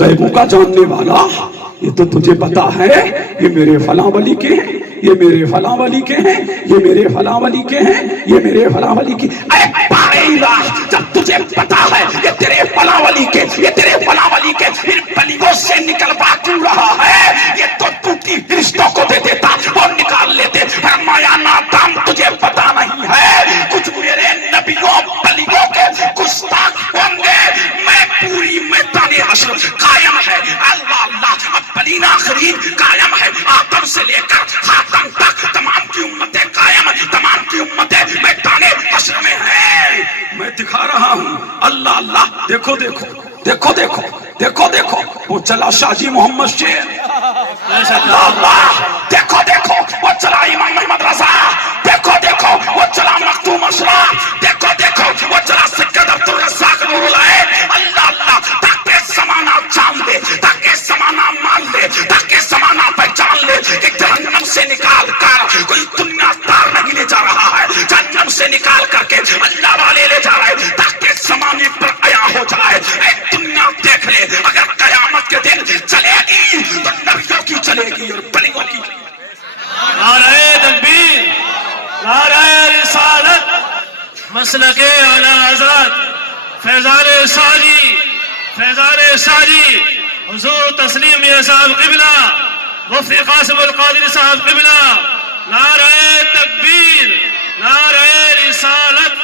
غیبوں کا جاننے والا، یہ تو تجھے پتا ہے یہ میرے فلاں ولی کے ہیں، یہ میرے فلاں ولی کے ہیں، یہ میرے فلاں ولی کے ہیں، یہ میرے فلاں ولی کے۔ اے پائیلا، جب تجھے پتا ہے یہ تیرے فلاں ولی کے، یہ تیرے فلاں ولی کے، ان ولیوں سے نکلوا کیوں رہا ہے؟ یہ تو ٹوٹی رشتوں کو دے دیتا اور نکال لیتے۔ فرمایا نادان، تجھے پتا نہیں ہے کچھ میرے نبیوں ولیوں کے گستاخ ہوں گے، میں پوری میدان حشر قائم ہے، اللہ اللہ اولین آخرین قائم ہے، آدم سے لے کر خاتم تک تمام کی امتیں قائم ہیں، تمام کی امتیں میدان حشر میں ہیں۔ میں دکھا رہا ہوں، اللہ اللہ، دیکھو دیکھو دیکھو دیکھو دیکھو دیکھو، وہ چلا شاہ جی محمد شیر، اللہ اللہ، دیکھو دیکھو وہ چلا امام محمد رضا، دیکھو دیکھو وہ چلا مختوم اشراف، دیکھو دیکھو وہ چلا سید عبد الرزاق نور العین، اللہ اللہ، تاکہ زمانہ جان لے، تاکہ زمانہ مان لے، تاکہ زمانہ پہچان لے کہ جہنم سے نکال کر کوئی دنیا دار نہیں لے جا رہا ہے، جہنم سے نکال کر کے اللہ والے لے جا رہے ہیں، تاکہ زمانے پر آیا ہو جائے۔ اے دنیا دیکھ لے، اگر قیامت کے دن چلے گی تو نبیوں کی چلے گی اور ولیوں کی۔ نعرہ تکبیر، نعرہ رسالت، مسلک اعلی حضرت فیضان ساجی، فیضان ساجی حضور تسلیم صاحب قبلہ، مفتی قاسم القادری صاحب قبلہ، نعرہ تکبیر، نعرہ رسالت۔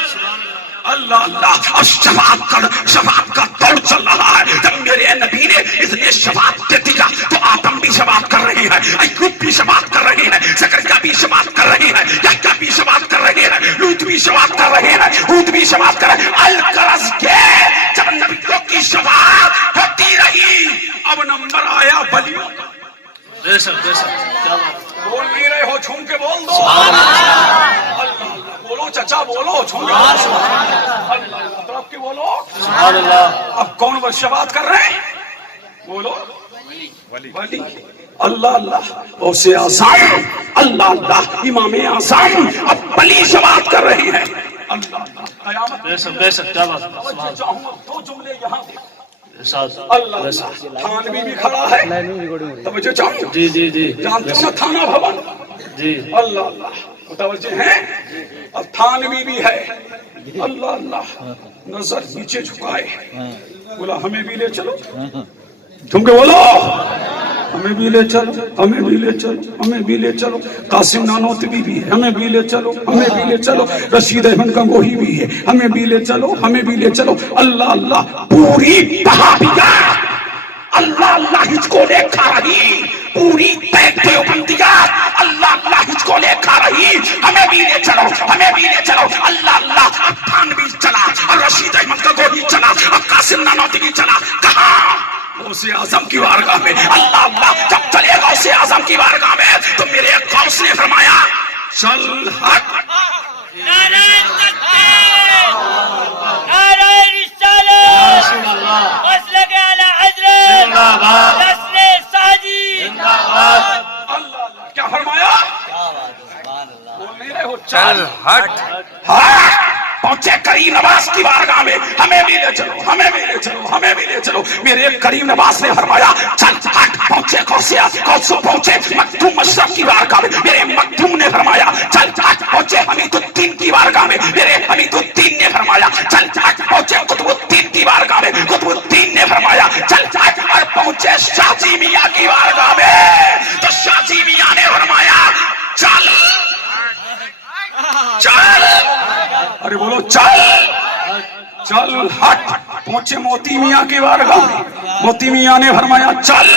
اللہ اللہ، اور شفاعت کا دور چل رہا ہے۔ جب میرے نبی نے اتنے شفاعت دے دیا تو آدم بھی شفاعت کر رہے ہیں، ایوب بھی شفاعت کر رہے ہیں، زکریا بھی شفاعت کر رہے ہیں، یحییٰ بھی شفاعت کر رہے ہیں، لوط بھی شفاعت کر رہے ہیں، ہود بھی شفاعت کر رہے ہیں۔ الغرض یہ، جب نبیوں کی شفاعت ہوتی رہی، اب نمبر آیا ولیوں کا۔ بے شک بے شک، کیا بات، بول نہیں رہے ہو، جھوم کے بول دو۔ اللہ اللہ، بولو چچا، بولو، جھوم کے بولو۔ اللہ اللہ، طرف کے بولو۔ سبحان اللہ۔ اب کون شفاعت کر رہے ہیں؟ بولو، ولی۔ اللہ اللہ، غوث اعظم، اللہ اللہ، امام اعظم، اب ولی شفاعت کر رہے ہیں۔ اللہ اللہ، قیامت بے شک بے شک، کیا بات، سبحان توجہ چاہوں گا، دو جملے یہاں دے۔ اللہ، اللہ اللہ، تھانوی بھی کھڑا ہے، توجہ چاہوں گا۔ جی جی جی، جانتے ہو نا تھانہ بھون؟ جی، اللہ اللہ، متوجہ ہیں؟ اب تھانوی بھی ہے، اللہ اللہ، نظر نیچے جھکائے، بولا ہمیں بھی لے چلو، تم کے بولو ہمیں بھی لے چلو، ہمیں بھی لے چلو، ہمیں بھی لے چلو۔ قاسم نانوتوی بھی ہے، ہمیں بھی لے چلو، ہمیں بھی لے چلو۔ رشید احمد گنگوہی بھی ہے، ہمیں بھی لے چلو، ہمیں بھی لے چلو۔ اللہ اللہ، پوری وہابیہ اللہ اللہ ہج کو لے کھا رہی، پوری دیوبندیات اللہ اللہ ہج کو لے کھا رہی، ہمیں بھی لے چلو، ہمیں بھی لے چلو۔ اللہ اللہ، اب تھانوی چلا، اور رشید احمد گنگوہی چلا، اب قاسم نانوتوی چلا، کہاں؟ غوث اعظم کی بارگاہ میں۔ اللہ اللہ، جب چلے غوث اعظم کی بارگاہ میں تو میرے غوث نے فرمایا چل ہٹ۔ نعرہ تکبیر، نعرہ رسالت، مسلک اعلی حضرت نسل ساجی۔ اللہ اللہ، کیا فرمایا؟ بول نہیں رہے ہو، چل ہٹ۔ ہاں، پہنچے کریم نواز کی بارگاہ میں، ہمیں بھی لے چلو، ہمیں بھی لے چلو، ہمیں بھی لے چلو۔ میرے کریم نواز نے فرمایا چل ہٹ۔ پہنچے غوث پہنچے مکتوم اشرف کی بارگاہ میں، میرے مکتوم نے فرمایا چل ہٹ۔ پہنچے حمید الدین کی بارگاہ میں، میرے حمید الدین نے فرمایا چل ہٹ۔ پہنچے قطب الدین کی بارگاہ میں، قطب الدین نے فرمایا چل ہٹ۔ اور پہنچے شاہ جی میاں کی بارگاہ میں تو شاہ جی میاں نے فرمایا چل چل، ارے بولو چل چل ہٹ۔ پہنچے موتی میاں کی بارگاہ میں، موتی میاں نے فرمایا چل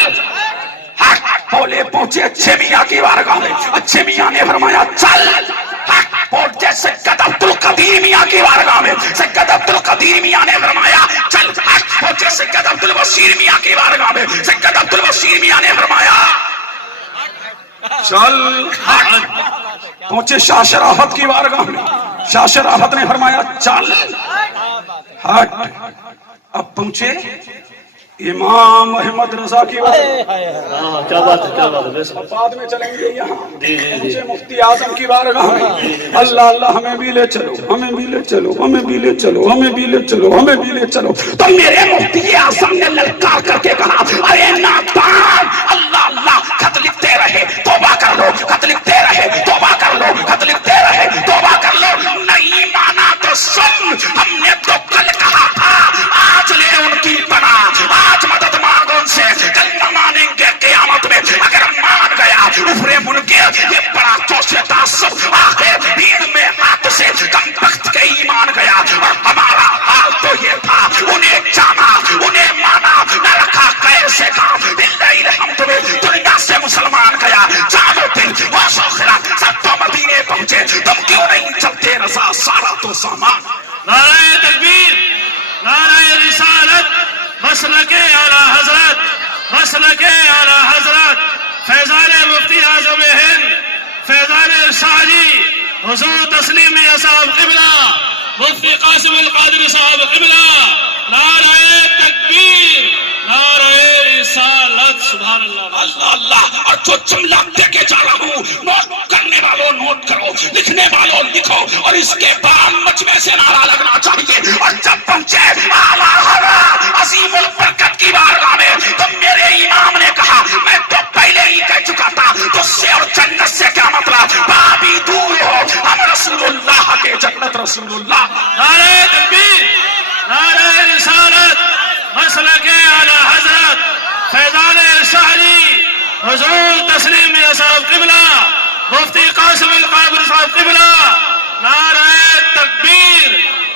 ہٹ۔ بولے پہنچے اچھے میاں کی بارگاہ میں، اچھے میاں نے فرمایا چل ہٹ۔ پہنچے سید عبد القدیر میاں کی بارگاہ میں، سید عبد القدیر میاں نے فرمایا چل ہٹ۔ پہنچے سید عبد البصیر میاں کی بارگاہ میں، سید عبد البصیر میاں نے فرمایا چل ہٹ۔ پہنچے شاہ شرافت کی بارگاہ میں، شاہ شرافت نے فرمایا چل ہٹ۔ اب پہنچے امام احمد رضا کی بارگاہ، کیا بات ہے، کیا بات ہے، بے شک۔ بعد میں چلیں گے یہاں۔ پہنچے مفتی اعظم کی بارگاہ میں، اللہ اللہ ہمیں بھی لے چلو، ہمیں بھی لے چلو، ہمیں بھی لے چلو، ہمیں بھی لے چلو، ہمیں بھی لے چلو۔ تو میرے مفتی اعظم نے للکار کر کے کہا مسلک اعلی حضرت فیضان مفتی اعظم ہند فیضان شاہجی حضور تسلیم اصحاب قبلہ مفتی قاسم القادری صاحب قبلہ، نعرہ تکبیر، نعرہ رسالت، سبحان اللہ اللہ اللہ۔ اور جو جملہ دے کے جا رہا ہوں، نوٹ کرنے والوں نوٹ کرو، لکھنے والوں لکھو، اور اس کے بعد مجمع سے نعرہ لگنا چاہیے۔ اور جب پہنچے اعلیٰ حضرت عظیم البرکت کی بارگاہ میں تو میرے امام نے کہا، میں تو پہلے ہی کہہ چکا تھا، تو سے اور جنت سے کیا مطلب، بابی دور ہو، ہم رسول اللہ کے جنت رسول اللہ۔ نعرہ تکبیر، نعرہ رسالت، مسلک اعلی حضرت فیضان شاہجی حضور تسلیم اصحاب قبلہ مفتی قاسم القادری صاحب قبلہ، نعرہ تکبیر،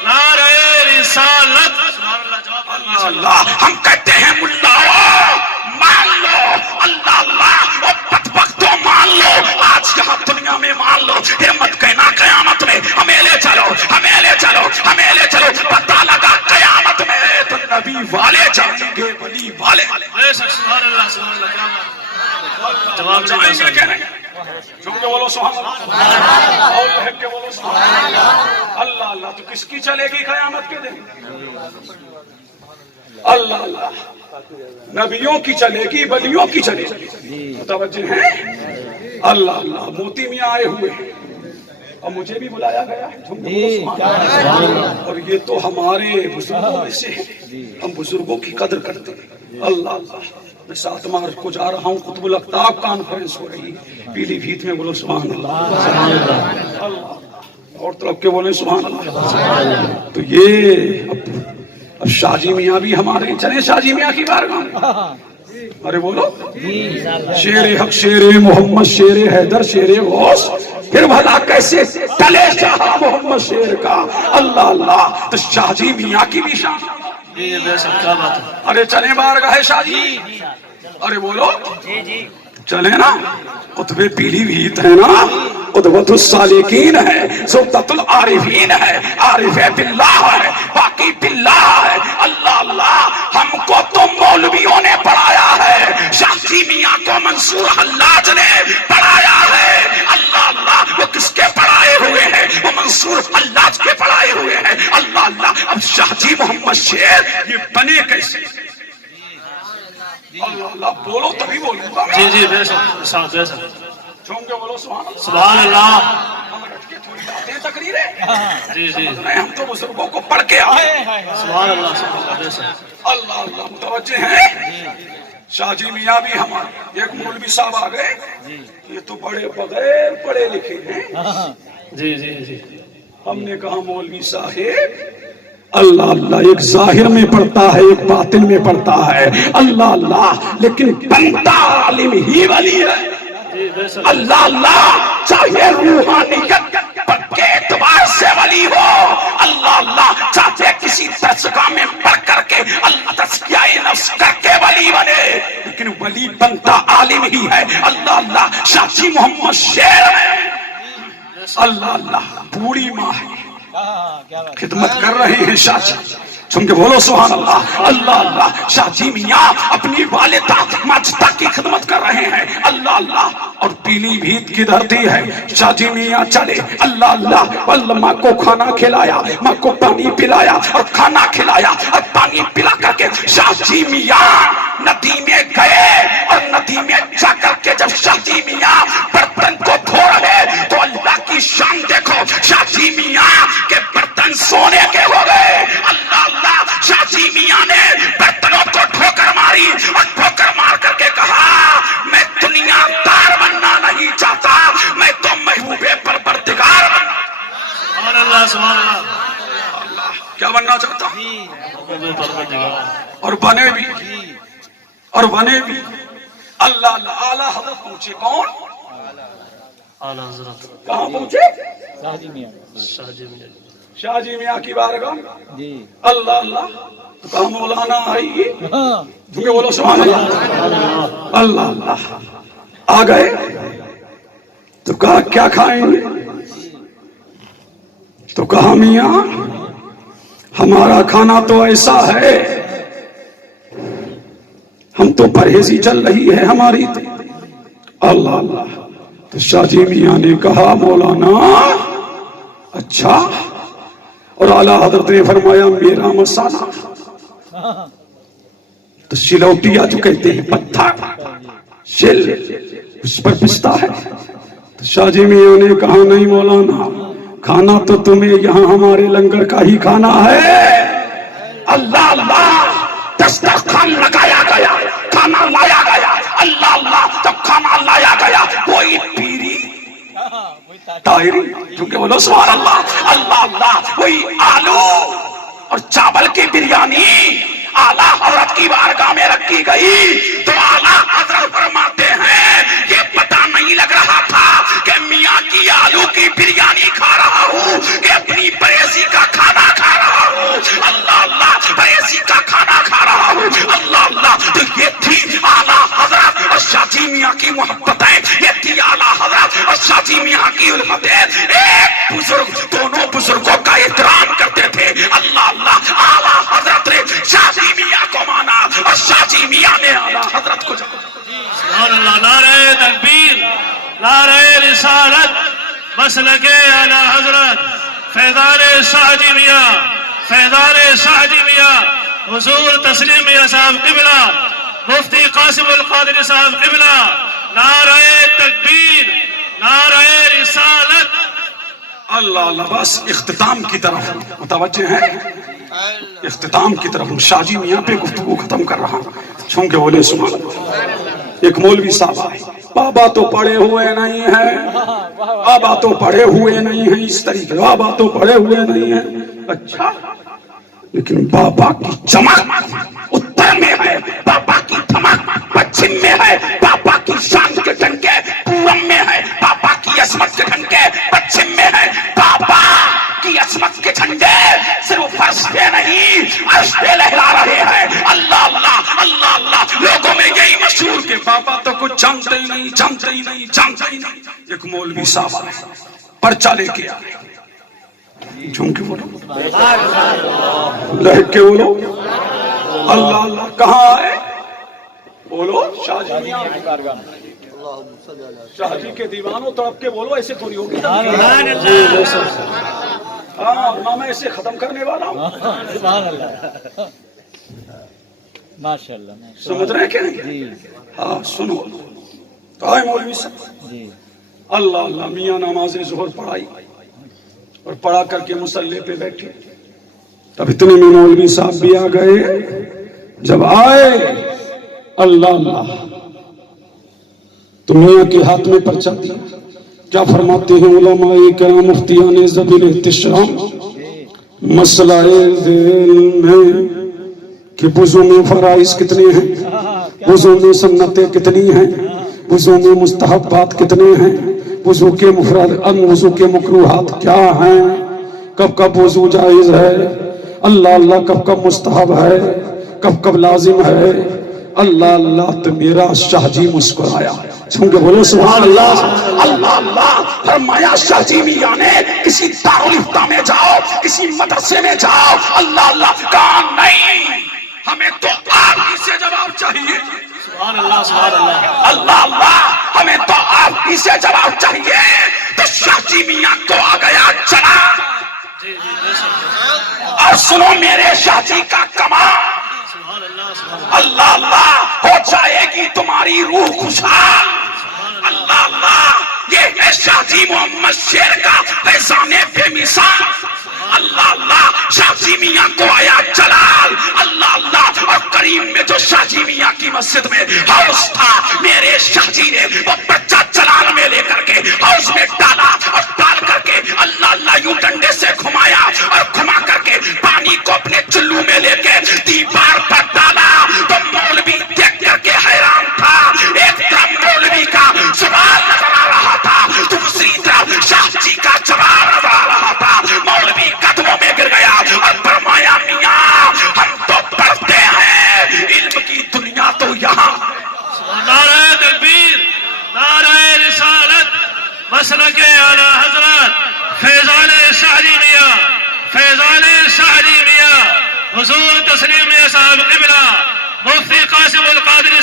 نعرہ رسالت، سبحان اللہ۔ جواب اللہ اللہ۔ ہم کہتے ہیں ملاؤ مان لو، اللہ اللہ، اور بدبختوں مان لو، آج یہاں دنیا میں مان لو، ہمت کہنا قیامت میں ہمیں لے چلو، ہمیں لے چلو، ہمیں لے چلو، پتہ لگا قیامت میں تو نبی والے جائیں گے، ولی والے۔ بے شک، سبحان اللہ، سبحان اللہ، کیا بات۔ جواب جائیں گے کہ نہیں؟ جھوم کے بولو سبحان اللہ، اور لہک کے بولو سبحان اللہ۔ اللہ اللہ، تو کس کی چلے گی قیامت کے دن؟ اللہ اللہ، نبیوں کی چلے گی، ولیوں کی چلے گی، متوجہ ہیں؟ اللہ اللہ۔ موتی میاں آئے ہوئے ہیں اور مجھے بھی بلایا گیا ہے، جھوم کے بولو سبحان اللہ۔ اور یہ تو ہمارے بزرگوں میں سے ہیں، ہم بزرگوں کی قدر کرتے ہیں۔ اللہ اللہ۔ میں 7 مارچ کو جا رہا ہوں، قطب الاقطاب کانفرنس ہو رہی ہے پیلی بھیت میں، بولو سبحان اللہ۔ اللہ اور طرف کے بولے سبحان اللہ۔ تو یہ اب شاہ جی میاں بھی ہمارے، چلیں شاہ جی میاں کی بارگاہ میں، ارے بولو شیر حق، شیر محمد، شیر حیدر، شیر غوث، پھر بھلا کیسے ٹلے شاہ محمد شیر کا؟ اللہ اللہ۔ تو شاہ جی میاں کی بھی شان، جی بے شک، کیا بات ہے۔ ارے چلیں بارگاہ شاہ جی، ارے بولو چلیں نا، قطب پیلی بھیت ہے نا، قطبۃ السالکین ہے، زبدۃ العارفین ہے، عارف باللہ ہے، باقی باللہ ہے۔ اللہ اللہ۔ ہم کو تو مولویوں نے پڑھایا ہے، شاہ جی میاں کو منصور حلاج نے پڑھایا ہے۔ اللہ اللہ۔ وہ کس کے پڑھائے ہوئے ہیں؟ وہ منصور حلاج کے پڑھائے ہوئے ہیں۔ اللہ اللہ۔ اب شاہ جی محمد شیر یہ بنے کیسے؟ اللہ اللہ، بولو تبھی بولوں گا۔ جی جی بے شک، ساتھ بے شک، جھوم کے بولو سبحان اللہ۔ سبحان اللہ۔ ہم رٹ کے تھوڑی جاتے ہیں تقریریں، جی جی، ہم تو بزرگوں کو پڑھ کے آئے۔ سبحان اللہ، سبحان اللہ، بے شک۔ اللہ اللہ، متوجہ ہیں؟ شاہ جی میاں بھی ہمارے، ایک مولوی صاحب آ گئے، یہ تو بڑے بغیر پڑھے لکھے ہیں۔ جی جی جی، ہم نے کہا مولوی صاحب، اللہ اللہ، ایک ظاہر میں پڑھتا ہے، ایک باطن میں پڑھتا ہے، اللہ اللہ، لیکن بنتا عالم ہی ولی ہے۔ جی بے شک، اللہ اللہ، چاہے روحانیت کے اعتبار سے ولی ہو، اللہ اللہ، چاہے کسی درسگاہ میں پڑھ کر کے اللہ تزکیہ نفس کر کے ولی بنے، لیکن ولی بنتا عالم ہی ہے۔ اللہ اللہ۔ شاہ جی محمد شیر ہے، اللہ اللہ، بوڑھی ماں ہے، خدمت کر رہے ہیں شاہ جی، سن کے بولو سبحان اللہ۔ اللہ اللہ۔ شاہ جی میاں اپنی والدہ ماجدہ کی خدمت کر رہے ہیں، اللہ اللہ، اور پیلی بھیت کی دھرتی ہے۔ شاہ جی میاں چلے، اللہ اللہ، اللہ ماں کو کھانا کھلایا، ماں کو پانی پلایا، اور کھانا کھلایا اور پانی پلا کر کے شاہ جی میاں ندی میں گئے، اور ندی میں جا کر کے جب شاہ جی میاں برتن کو دھو رہے تو اللہ کی شان دیکھو، شاہ جی میاں کے برتن سونے کے ہو گئے۔ اللہ اللہ۔ شاہ جی میاں نے برتنوں کو ٹھوکر ماری، اور ٹھوکر مار کر کے کہا، میں دنیا دار بننا نہیں چاہتا، میں تو محبوب پروردگار بننا۔ سبحان اللہ، سبحان اللہ، اللہ کیا بننا چاہتا؟ محبوب پروردگار، اور بنے بھی، اور بنے بھی۔ اللہ اللہ۔ اعلیٰ حضرت پہنچے، کون؟ اعلیٰ حضرت کہاں پہنچے؟ شاہ جی میاں، شاہ جی میاں کی بارگاہ جی۔ اللہ اللہ۔ تو کہا مولانا آئیے، جھومے بولو سبحان اللہ۔ اللہ اللہ۔ آ گئے تو کہا کیا کھائیں گے؟ تو کہا میاں ہمارا کھانا تو ایسا ہے، ہم تو پرہیزی چل رہی ہے ہماری تو. اللہ اللہ. تو شاہ جی میاں نے کہا مولانا اچھا. اور اعلیٰ حضرت نے فرمایا میرا مسالہ تو سلوٹیا جو کہتے ہیں پتھر شل اس پر پستا ہے. تو شاہ جی میاں نے کہا نہیں مولانا کھانا تو تمہیں یہاں ہمارے لنگر کا ہی کھانا ہے. اللہ اللہ دسترخوان لگایا گیا کھانا لایا گیا. اللہ اللہ جب کھانا لایا گیا کوئی پیری تاہری کیونکہ بولو سبحان اللہ. اللہ اللہ وہی آلو اور چاول کی بریانی اعلیٰ حضرت کی بارگاہ میں رکھی گئی. تو اعلیٰ حضرت فرماتے ہیں یہ پتہ نہیں لگ رہا تھا کہ میاں کی آلو کی بریانی کھا رہا ہوں کہ اپنی پریزی کا کھانا کھا رہا ہوں. اللہ اللہ پریزی کا کھانا کھا رہا ہوں. اللہ اللہ. تو یہ تھی اعلیٰ حضرت اور شاہ جی میاں کی محبتیں. یہ تھی اعلیٰ حضرت اور شاہ جی میاں کی علمتیں. ایک بزرگ دونوں بزرگوں کا احترام کرتے تھے. اللہ اللہ. اعلیٰ حضرت نے شاہ جی میاں کو مانا اور شاہ جی میاں نے اعلیٰ حضرت کو سبحان اللہ. نعرہ تکبیر نعرہ رسالت مسلک اعلیٰ حضرت فیضان شاہ جی میاں فیضان شاہ جی میاں حضور تسلیم میاں صاحب قبلہ مفتی قاسم القادری صاحب قبلہ. نعرہ تکبیر نعرہ رسالت. اللہ اللہ. بس اختتام کی طرف متوجہ ہیں. اختتام کی طرف شاہ جی میاں پہ گفتگو ختم کر رہا ہوں. چونکہ بولے سبحان اللہ. ایک مولوی صاحب آئے. بابا تو پڑھے ہوئے نہیں ہیں بابا تو پڑھے ہوئے نہیں ہیں اس طریقے بابا تو پڑھے ہوئے نہیں ہیں. اچھا لیکن بابا کی چمک اتر میں ہے بابا کی دھمک پچھم میں ہے بابا کی شان کے ڈنکے پورم میں ہے بابا کی عظمت کے ڈنکے پچھم میں ہے. بابا کی عظمت کے جھنڈے صرف فرش پہ نہیں عرش پہ لہرا رہے ہیں. اللہ اللہ اللہ اللہ. لوگوں میں یہی مشہور کہ بابا تو کچھ جانتے ہی نہیں جانتے ہی نہیں جانتے ہی نہیں. ایک مولوی صاحب آئے پرچہ لے کے آئے. جھوم کے بولو لہک کے بولو اللہ اللہ. کہاں آئے بولو شاہ جی میاں شاہ جی کے دیوانوں تڑپ کے بولو ایسے تھوڑی ہوگی. ہاں میں اسے ختم کرنے والا ہوں. ماشاءاللہ سمجھ رہے ہیں کہ نہیں؟ ہاں سنو. کہا ہے مولوی صاحب اللہ اللہ. میاں نماز ظہر پڑھائی اور پڑھا کر کے مصلی پہ بیٹھے. تب اتنے میں مولوی صاحب بھی آ گئے. جب آئے اللہ اللہ تو میاں کے ہاتھ میں پرچہ دیا. کیا فرماتے ہیں علماء کرام مفتیان ذویل احتشام مسئلہ ذیل میں کہ وضو میں فرائض کتنے ہیں وضو میں سنتیں کتنی ہیں وضو میں مستحبات کتنے ہیں وضو کے مفرد وضو کے مکروہات کیا ہیں کب کب وضو جائز ہے اللہ اللہ کب کب مستحب ہے کب کب لازم ہے. اللہ اللہ. تو میرا شاہ جی مسکرایا. سن کے بولو سبحان اللہ. اللہ اللہ. فرمایا شاہ جی میاں نے کسی دارالفتہ میں جاؤ کسی مدرسے میں جاؤ اللہ اللہ کہا نہیں ہمیں تو آپ ہی سے جواب چاہیے. سبحان اللہ سبحان اللہ. اللہ اللہ ہمیں تو آپ ہی سے جواب چاہیے. تو شاہ جی میاں کو آ گیا چلا. اور سنو میرے شاہ جی کا کمال. اللہ اللہ ہو جائے گی تمہاری روح خوشحال. اللہ اللہ یہ ہے شاہ جی محمد شیر کا فیضان بے مثال. اللہ اللہ شاہ جی میاں کو آیا جلال. اللہ اللہ. اور کریم میں جو شاہ جی میاں کی مسجد میں ہاؤس تھا میرے شاہ جی نے وہ بچہ جلال میں لے کر کے ہاؤس میں ڈالا اور ڈال کر کے اللہ اللہ یوں ڈنڈے سے گھمایا اور گھما کر کے پانی کو اپنے چلو میں لے کے دیوار پر ڈالا. تو مولوی دیکھ کر کے حیران تھا. ایک طرف مولوی کا سوال نظر آ رہا تھا دوسری طرف شاہ جی کا جواب نظر آ رہا تھا. مولوی قدموں میں گر گیا اور فرمایا میاں ہم تو پڑھتے ہیں علم کی دنیا تو یہاں. نعرہ تکبیر نعرہ رسالت مسلک اعلیٰ حضرت فیضان شاہ جی میاں فیضان شاہ جی میاں حضور تسلیم میاں صاحب قبلہ مفتی قاسم القادری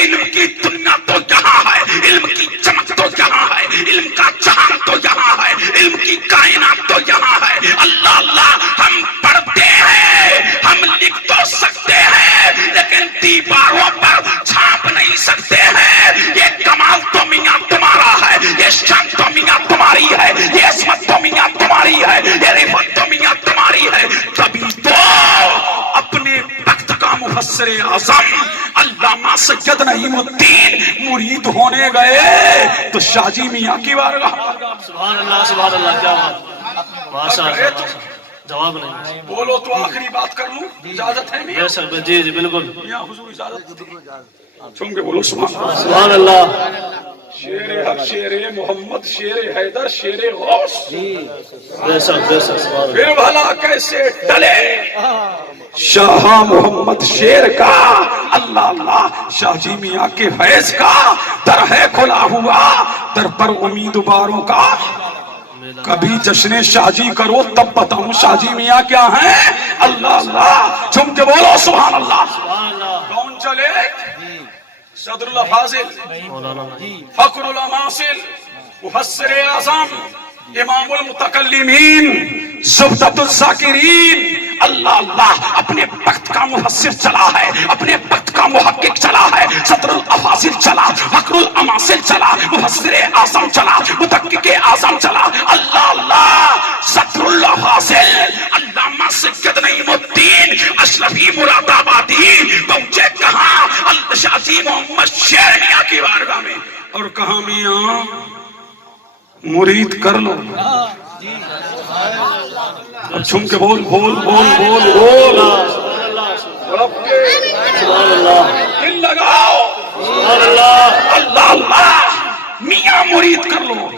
علم کی دنیا تو یہاں ہے، علم کی چمک تو یہاں ہے، علم کا جہان تو یہاں ہے، علم کی کائنات تو یہاں ہے۔ اللہ اللہ، ہم پڑھتے ہیں، ہم لکھ تو سکتے ہیں، لیکن دیواروں پر چھاپ نہیں سکتے ہیں۔ یہ کمال تو میاں تمہارا ہے، یہ شان تو میاں تمہاری ہے، یہ عظمت تو میاں تمہاری ہے، یہ رفعت تو میاں تمہاری ہے۔ کبھی تو اپنے وقت کا مفسر اعظم علامہ سید نعیم الدین مرید ہونے گئے تو شاہ جی میاں کی بارگاہ۔ سبحان اللہ سبحان اللہ، کیا بات، ماشاء اللہ، جواب نہیں۔ بولو تو آخری بات کر لوں، اجازت ہے میاں؟ بے شک، جی جی بالکل، میاں حضور اجازت چھوم کے بولو سبحان اللہ۔ سبحان اللہ، شیر حق، شیر محمد، شیر حیدر، شیر غوث، بے شک بے شک، سبحان اللہ، پھر بھلا کیسے ٹلے شاہ محمد شیر کا۔ اللہ اللہ، شاہ جی میاں کے فیض کا در ہے کھلا ہوا، در پر امیدواروں کا۔ کبھی جشن شاہ جی کرو تب بتاؤں شاہ جی میاں کیا ہیں۔ اللہ اللہ، چھم کے بولو سبحان اللہ۔ سبحان اللہ، کون چلے؟ صدر الافاضل، مولانا فخر الاماثل، مفسر اعظم، امام المتکلمین، زبدۃ الذاکرین۔ اللہ اللہ، اپنے وقت کا مفسر چلا ہے، اپنے وقت کا محقق چلا ہے، صدر الافاضل چلا، فخر الاماثل چلا، مفسر اعظم چلا، محقق اعظم چلا۔ اللہ اللہ، صدر الافاضل علامہ سید نعیم الدین اشرفی مراد آبادی پہنچے کہاں؟ شاہ جی محمد شیر میاں کی بارگاہ میں، اور کہاں میاں مرید کر لو۔ اب چھم کے بول بول بول بول بول، رب کے سبحان اللہ، دل لگاؤ۔ سبحان اللہ، اللہ اللہ، میاں مرید کر لو۔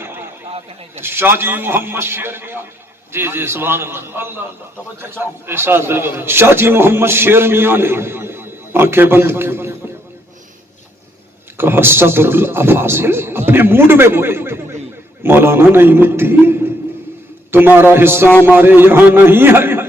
شاہ جی محمد شیر میاں، جی جی سبحان اللہ، اللہ اللہ، توجہ چاہوں۔ ارشاد بالکل، شاہ جی محمد شیر میاں نے آنکھیں بند کی، کہا صدر الافاضل، اپنے موڈ میں بولے، مولانا نعیم الدین تمہارا حصہ ہمارے یہاں نہیں ہے۔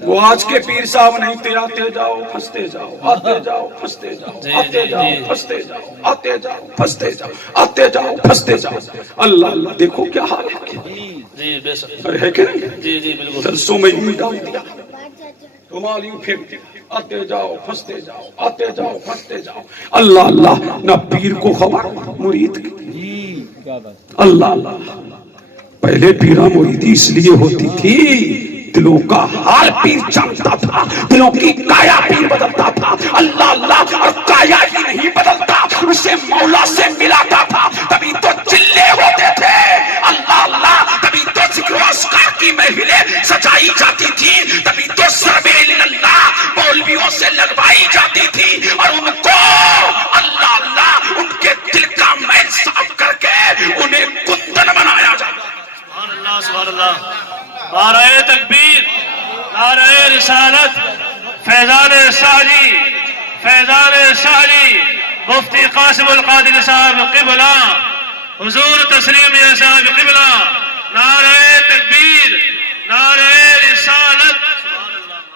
وہ آج کے پیر صاحب نہیں تھے، آتے جاؤ پھنستے جاؤ، آتے جاؤ پھنستے جاؤ، آتے جاؤ پھنستے جاؤ، آتے جاؤ پھنستے جاؤ، آتے جاؤ پھنستے جاؤ۔ اللہ اللہ، دیکھو کیا حال ہے، جی بے شک، ہے کہ نہیں؟ جی جی بالکل، جلسوں میں یوں ڈال دیا، رومال یوں پھینک دیا، آتے جاؤ پھنستے جاؤ، آتے جاؤ پھنستے جاؤ۔ اللہ اللہ، نہ پیر کو خبر مرید کی۔ اللہ اللہ، پہلے پیرا مریدی اس لیے ہوتی تھی، دلوں کا حال پیر جانتا تھا، دلوں کی کایا پیر بدلتا تھا۔ اللہ اللہ، اور کایا ہی نہیں بدلتا، اسے مولا سے ملاتا تھا، تبھی تو چلے ہوتے تھے۔ اللہ اللہ، تبھی تو ذکر و اذکار کی محفلیں سجائی جاتی تھی، تبھی تو سربیل اللہ مولویوں سے لگوائی جاتی تھی، اور ان کو اللہ اللہ ان کے دل کا میل صاف کر کے انہیں کندن بنایا جاتا۔ سبحان اللہ سبحان اللہ، نعرہ تکبیر، نعرہ رسالت، فیضان شاہی، فیضان شاہی، مفتی قاسم القادری صاحب قبلہ، حضور تسلیم صاحب قبلہ، نعرہ تکبیر، نعرہ رسالت۔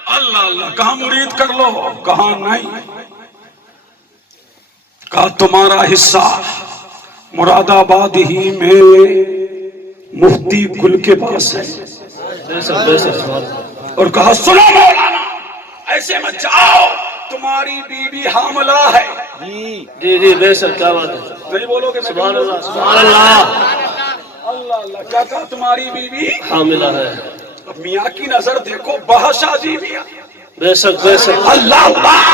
اللہ اللہ، کہاں مرید کر لو، کہاں نہیں، کہا تمہارا حصہ مراد آباد ہی میں مفتی گل کے پاس ہے، بے شک بے شک، سبحان اللہ، اور کہا سنو مولانا، ایسے مت جاؤ، تمہاری بیوی حاملہ ہے۔ جی جی بے شک، کیا بات ہے، نہیں بولو گے؟ سبحان اللہ سبحان اللہ، اللہ اللہ، کیا کہا تمہاری بیوی حاملہ ہے، اب میاں کی نظر دیکھو، بہشا جی میاں، بے شک بے شک، اللہ اللہ،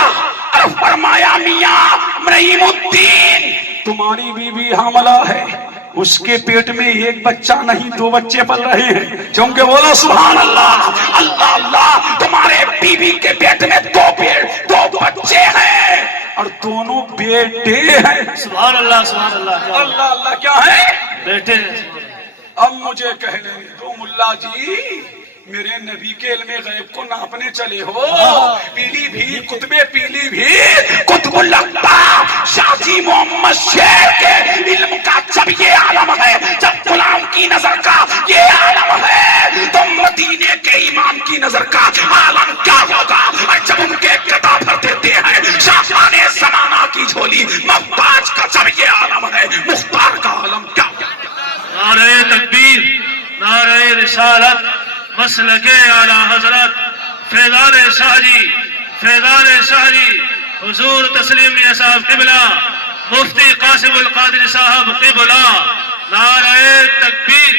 اور فرمایا میاں نعیم الدین تمہاری بیوی حاملہ ہے، اس کے پیٹ میں ایک بچہ نہیں 2 بچے پل رہے ہیں، چونکہ بولو سبحان اللہ۔ اللہ اللہ، تمہارے بیوی کے پیٹ میں 2 بچے ہیں، اور دونوں بیٹے ہیں۔ سبحان اللہ سبحان اللہ، کیا بات، اللہ اللہ، کیا ہے؟ بیٹے، اب مجھے کہنے دو ملا جی، میرے نبی کے علم غیب کو ناپنے چلے ہو، پیلی بھی کتبے پیلی بھی کتب اللہ شاہ جی محمد شیر کے علم کا جب یہ عالم ہے، جب غلام کی نظر کا یہ عالم ہے، تو مدینے کے امام کی نظر کا عالم کیا ہوگا؟ اور جب ان کے قطع بھر دیتے ہیں شاہان زمانہ رسالت مسلک اعلی حضرت فیضان شاہجی حضور تسلیم میاں صاحب قبلہ مفتی قاسم القادری صاحب قبلہ نعرہ تکبیر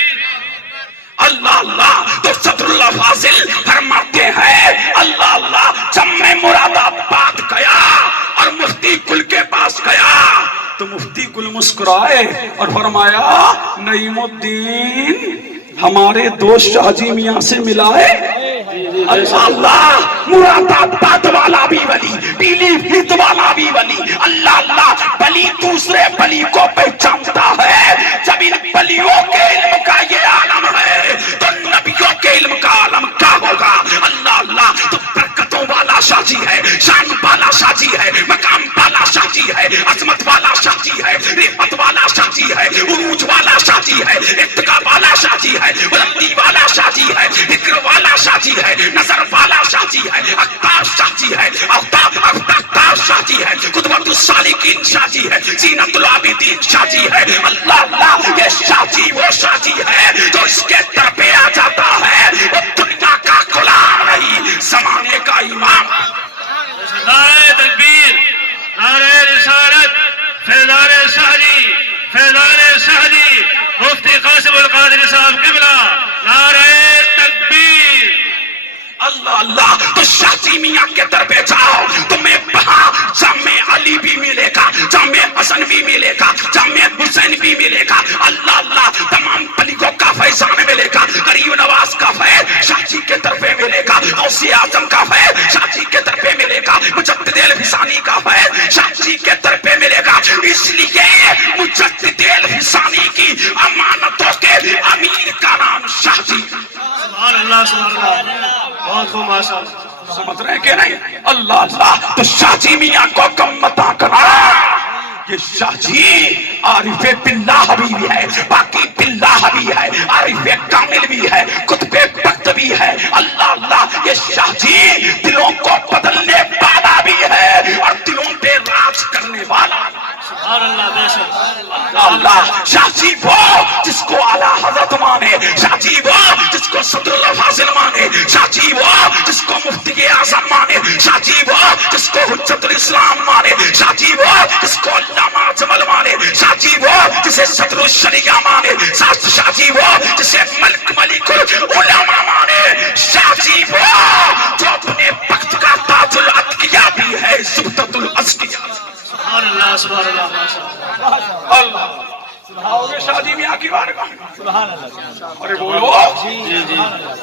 اللہ اللہ تو صدر اللہ فاضل فرماتے ہیں اللہ اللہ جب میں مراد آباد گیا اور مفتی کل کے پاس گیا تو مفتی کل مسکرائے اور فرمایا نعیم الدین ہمارے دوست شاہ جی میاں سے ملائے اللہ اللہ مراد آباد والا بھی ولی پیلی بھیت والا بھی ولی اللہ اللہ بلی دوسرے بلی کو پہچانتا ہے جب ان بلیوں کے علم کا یہ عالم ہے تو نبیوں کے علم کا عالم کیا ہوگا اللہ اللہ تو برکتوں والا شاہ جی ہے شان والا شاہ جی ہے مقام والا شاہ جی ہے عظمت والا شاہ جی ہے رفعت والا شاہ جی ہے عروج والا شاہ جی ہے ارتقا والا شاہ جی ہے بلندی والا شاہ جی ہے ذکر والا شاہ جی ہے نظر والا شاہ جی ہے اختار شاہ جی ہے اختار شاہ جی ہے قدوت السالکین شاہ جی ہے زینت العابدین شاہ جی ہے اللہ اللہ یہ شاہ جی وہ شاہ جی ہے جو اس کے در پہ آ جاتا ہے وہ دنیا کا غلام نہیں زمانے کا امام نعرہ تکبیر نعرہ رسالت فیضان شاہجی مفتی قاسم القادری صاحب قبلہ نعرہ تکبیر اللہ اللہ تو شاہ جی میاں کے در پہ جاؤ تمہیں وہاں جامع علی بھی ملے گا جامع حسن بھی ملے گا جامع حسین بھی ملے گا اللہ اللہ تمام بلیوں کا فیضان ملے گا غریب نواز کا فیض شاہ جی کے در پہ ملے گا غوث اعظم کا فیض شاہ جی کے در پہ ملے گا مجدد الفسانی کا فیض شاہ جی کے در پہ ملے گا اس لیے مجدد الفسانی کی امانتوں کے امیر کا نام شاہ جی سبحان اللہ بہت خوب ماشاء اللہ سمجھ رہے کہ نہیں اللہ اللہ تو شاہ جی میاں کو کم متا کرا یہ شاہ جی عارف باللہ بھی ہے باقی باللہ بھی ہے عارف کامل بھی ہے قطب وقت بھی ہے اللہ اللہ یہ شاہ جی دلوں کو بدلنے والا بھی ہے اور دلوں پہ راج کرنے والا سبحان اللہ بے شک اللہ شاہ جی وہ جس کو اعلیٰ حضرت مانے شاہ جی وہ جس کو صدر اللہ فاضل مانے شاہ جی وہ جس کو مفتی اعظم مانے شاہ جی وہ جس کو حجت الاسلام مانے شاہ جی وہ جس کو علامہ اجمل مانے شاہ جی وہ جسے صدر الشریعہ مانے شاہ جی وہ جسے ملک العلماء مانے شاہ جی وہ جو اپنے وقت کا تاج الاتقیاء بھی ہے زبدۃ الازکیاء سبحان اللہ ماشاء اللہ آؤگے شاہ جی میاں کی بارگاہ ارے بولو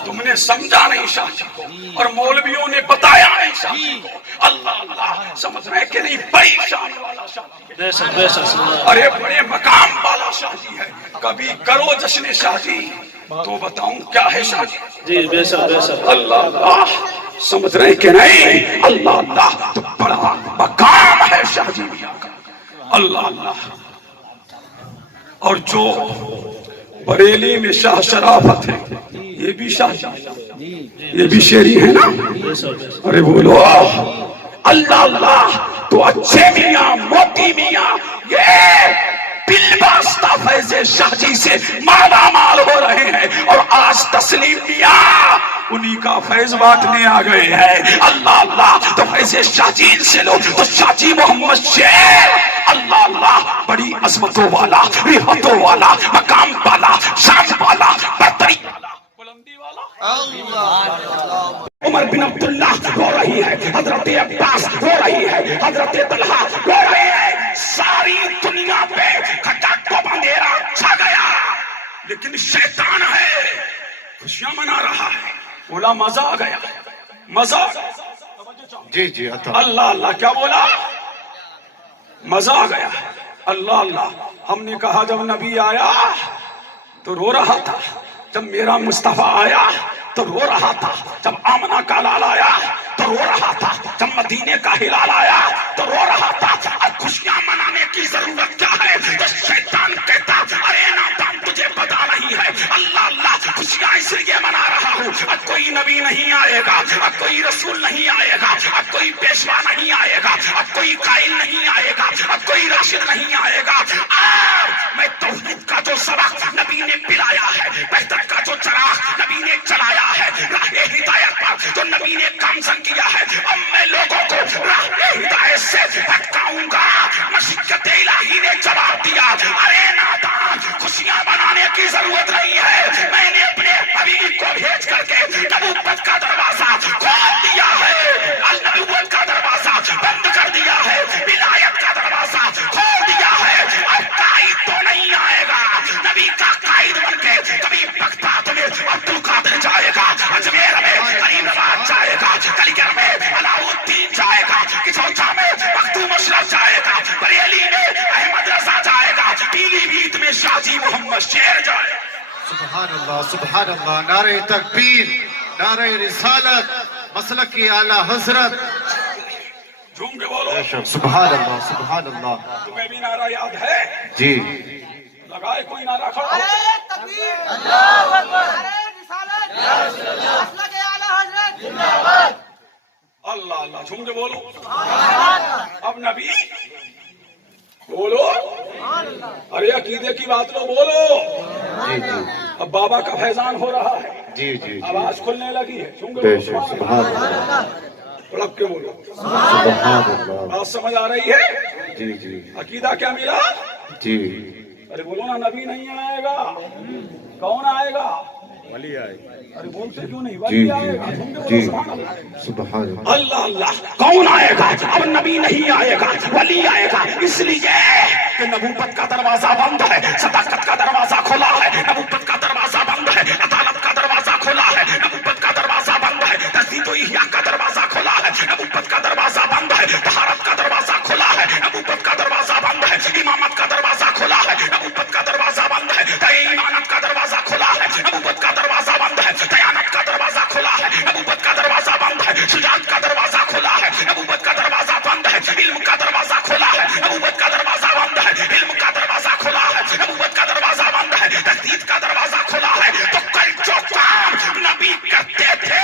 تم نے سمجھا نہیں شاہ جی کو اور مولویوں نے بتایا نہیں شاہ جی کو اللہ اللہ سمجھ رہے کہ نہیں بڑی شان والا شاہ جی بے شک ارے بڑے مقام والا شاہ جی ہے کبھی کرو جشن شاہ جی تو بتاؤں کیا ہے شاہ جی جی بے شک اللہ اللہ سمجھ رہے کہ نہیں اللہ اللہ تو بڑا مقام ہے شاہ جی میاں کا اللہ اللہ اور جو بریلی میں شاہ شرافت ہے یہ بھی شاہ یہ بھی شیری ہے نا ارے بولو اللہ اللہ تو اچھے میاں موتی میاں یہ بالواسطہ فیض شاہ جی سے مالا مال ہو رہے ہیں اور آج تسلیم میاں انہی کا فیض بانٹنے آ گئے ہیں اللہ اللہ تو فیض شاہ جی سے لو تو شاہ جی محمد شیر اللہ اللہ بڑی عظمتوں والا رفعتوں والا مقام والا شان والا برتری والا بلندی والا عمر بن عبداللہ رو رہی ہے حضرت عباس رو رہی ہے حضرت طلحہ رو رہی ہے ساری دنیا پہ کھٹا کو اندھیرا چھا گیا لیکن شیطان ہے خوشیاں منا رہا ہے بولا مزہ آ گیا مزہ جی اللہ اللہ کیا بولا مزہ آ گیا اللہ اللہ ہم نے کہا جب نبی آیا تو رو رہا تھا جب میرا مصطفیٰ آیا تو رو رہا تھا جب آمنہ کا لال آیا تو رو رہا تھا جب مدینے کا ہلال آیا تو رو رہا تھا اب خوشیاں منانے کی ضرورت کیا ہے تو شیطان کہتا ارے نادان تجھے پتا نہیں ہے اللہ اللہ خوشیاں اس لیے منا رہا ہوں اب کوئی نبی نہیں آئے گا، اب کوئی رسول نہیں آئے گا، اب کوئی پیشوا نہیں آئے گا، اب کوئی قائل نہیں آئے گا، اب کوئی راشد نہیں آئے گا۔ آج میں توحید کا جو سبق نبی نے پلایا ہے، وحدت کا جو چراغ نبی نے چلایا ہے، راہ ہدایت پر جو نبی نے گامزن کیا ہے، اب میں لوگوں کو راہ ہدایت سے بھٹکاؤں گا۔ مشیت الہی نے جواب دیا، ارے نادان، خوشیاں منانے کی ضرورت نہیں ہے، میں نے اپنے حبیب کو بھیج کر کے نبوت کا دروازہ کھول دیا ہے، النبوت کا دروازہ بند کر دیا ہے، ولایت کا دروازہ کھول دیا ہے۔ اب قائد تو نہیں آئے گا، نبی کا قائد بن کے کبھی بغداد میں عبد القادر جائے گا، اجمیر میں کریم آباد جائے گا، کلیگر میں علاؤالدین جائے گا، کچوچا میں مخدوم اشرف جائے گا، بریلی میں احمد رضا جائے گا، پیلی بھیت میں شاہ جی محمد شیر جائے گا۔ سبحان اللہ، سبحان اللہ، نعرہ تکبیر، نعرہ رسالت، مسلک کی اعلی حضرت، جھوم کے بولو، سبحان اللہ، سبحان اللہ۔ تمہیں بھی نعرہ یاد ہے؟ جی لگائے کوئی نعرہ کھڑا ہو۔ اللہ اکبر، رسالت، مسلک اعلی حضرت، زندہ باد۔ اللہ اللہ، جھوم کے بولو۔ اب نبی بولو، ارے عقیدے کی بات لو، بولو۔ جی جی اب بابا کا فیضان ہو رہا ہے، جی جی آواز کھلنے لگی ہے، جھوم کے بے بولو، شک، سبحان اللہ، بڑک کے بولو۔ سبحان اللہ۔ بات سمجھ آ رہی ہے؟ جی جی عقیدہ کیا ملا؟ جی ارے بولو نا، نبی نہیں آئے گا، کون آئے گا؟ ولی آئے گا۔ ارے بولتے کیوں نہیں؟ جی ولی آئے گا، جھوم کے جی بولو، سبحان اللہ۔ سبحان اللہ۔ اللہ اللہ، کون آئے گا؟ اب نبی نہیں آئے گا، ولی آئے گا، اس لیے کہ نبوت کا دروازہ بند ہے، صداقت کا دروازہ کھلا ہے، نبوت کا دروازہ بند ہے، عدالت کا دروازہ کھلا ہے، نبوت کا دروازہ بند ہے، تجدید و احیاء کا دروازہ کھلا ہے، نبوت کا دروازہ بند ہے، طہارت کا دروازہ کھلا ہے، نبوت کا دروازہ بند ہے، امامت کا دروازہ کھلا ہے، نبوت کا دروازہ بند ہے، ایمانت کا دروازہ کھلا ہے، نبوت کا دروازہ بند ہے، دیانت کا دروازہ کھلا ہے، نبوت کا دروازہ بند ہے، شجاعت کا دروازہ کھلا ہے، نبوت کا دروازہ بند ہے، علم کا دروازہ کھلا ہے، نبوت کا دروازہ بند ہے، علم کا دروازہ کھلا ہے، نبوت کا دروازہ بند ہے، تجدید کا دروازہ کھلا ہے۔ تو کل جو کام نبی کرتے تھے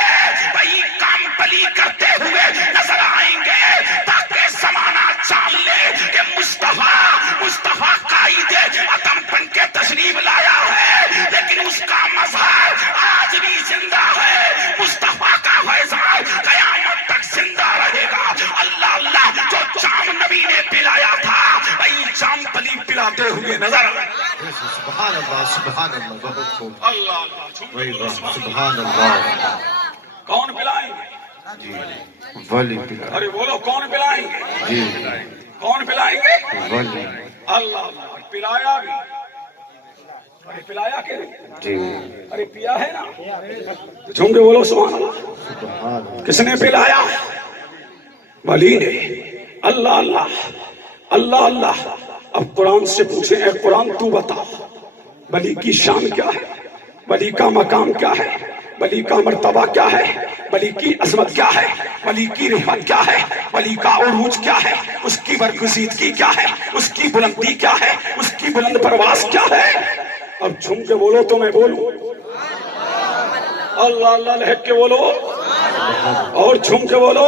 وہی کام بلی کرتے ہوئے نظر آئیں گے، تاکہ زمانہ جان لے کہ مصطفیٰ قائد عدم بن کے تشریف لایا ہے، لیکن اس کا مظہر آج بھی زندہ ہے، مصطفیٰ کا فیضان قیامت تک زندہ رہے گا۔ اللہ اللہ، جو جام نبی نے پلایا تھا وہی جام بلی پلاتے ہوئے نظر آئے۔ سبحان اللہ، سبحان اللہ، بہت خوب، اللہ اللہ، وہی بات، سبحان اللہ۔ کون پلائیں گے؟ جی ولی پلا، ارے بولو، کون پلائیں گے؟ جی کون پلائیں گے؟ ولی، اللہ اللہ، پلایا بھی، ارے پلایا کہ نہیں؟ جی ارے پیا ہے نا، جھوم کے بولو سبحان اللہ۔ سبحان اللہ۔ کس نے پلایا؟ ولی نے۔ اللہ اللہ، اللہ اللہ۔ اب قرآن سے پوچھیں، اے قرآن تو بتا ولی کی شان کیا ہے، ولی کا مقام کیا ہے، ولی کا مرتبہ کیا ہے، ولی کی عظمت کیا ہے، ولی کی رحمت کیا ہے، ولی کا عروج کیا ہے، اس کی برگزیدگی کیا ہے، اس کی بلندی کیا ہے، اس کی بلند پرواز کیا ہے۔ اب جھوم کے بولو تو میں بولوں، اللہ اللہ لہک کے بولو، اور جھوم کے بولو،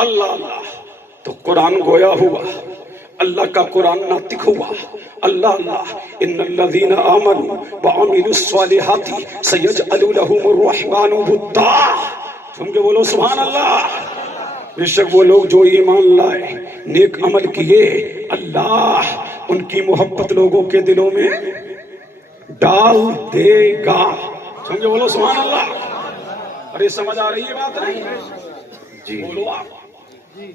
اللہ اللہ۔ تو قرآن گویا ہوا، اللہ کا قرآن ناطق ہوا، اللہ اللہ، ان الذین آمنوا وعملوا الصالحات سیجعل لهم الرحمن ودا۔ جھوم کے بولو سبحان اللہ۔ بے شک وہ لوگ جو ایمان لائے، نیک عمل کیے، اللہ ان کی محبت لوگوں کے دلوں میں ڈال دے گا۔ سمجھے بولو سبحان اللہ۔ ارے سمجھ آ رہی ہے بات نہیں؟ جی بولو